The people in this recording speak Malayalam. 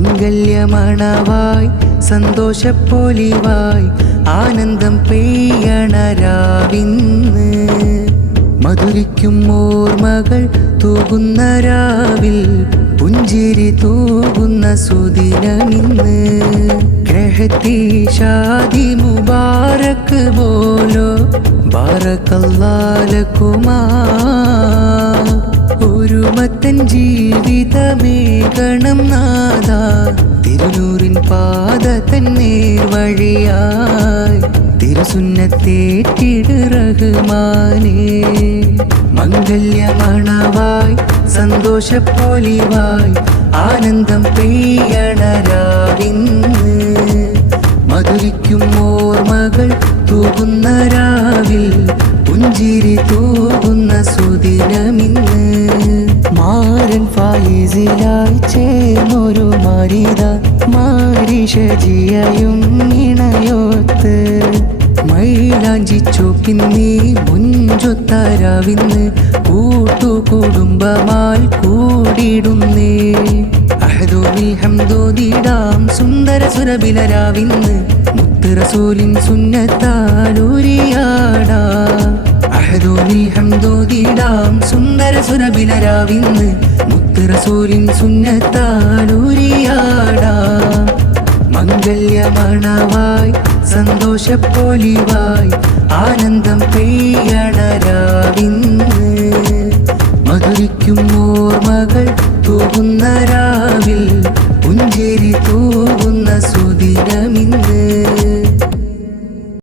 മംഗല്യമണവായി സന്തോഷപ്പൊലിവായി ആനന്ദം പെയ്യണ രാവിന്ന്. മധുരിക്കും ഓർമ്മകൾ തൂകുന്ന രാവിൽ പുഞ്ചിരി തൂകുന്ന സുദിനമിന്ന്. कहती शादी मुबारक बोलो बारकल्लाह लकुमा. ഒരുമത്തൻ ജീവിതമേകണം നാദ തിരുനൂറിൻ പാത തന്നേർ വഴിയായി തിരുസുന്നത്തേറ്റിട് റഹ്മാനേ. മംഗല്യമണവായി സന്തോഷപ്പൊലിവായി ആനന്ദം പെയ്യണ രാവിന്ന്. മധുരിക്കും ഓർമ്മകൾ തൂകുന്ന രാവിൽ പുഞ്ചിരി തൂകുന്ന സുദിനമിന്ന്. മാരൻ ഫായിസിലായി ചേർന്നൊരു മരിത മാരിഷജിയയും ഇണയൊത്ത് മൈലാഞ്ചി ചോപ്പിന്നീ മുഞ്ചൊത്തരവിന്ന് കൂട്ടുകുടുംബമായി കൂടിടുന്നേ. അഹദോദിൽ ഹംദോദിടാം സുന്ദര സുരബിലരാവിന്ന് മുത്ത് റസൂലിൻ സുന്നത്താലൂരിയാടാം. അഹദോദിൽ ഹംദോദിടാം സുന്ദര സുരബിലരാവിന്ന് മുത്ത് റസൂലിൻ സുന്നത്താലൂരിയാടാം. മംഗല്യമണവായി സന്തോഷപ്പൊലിവായി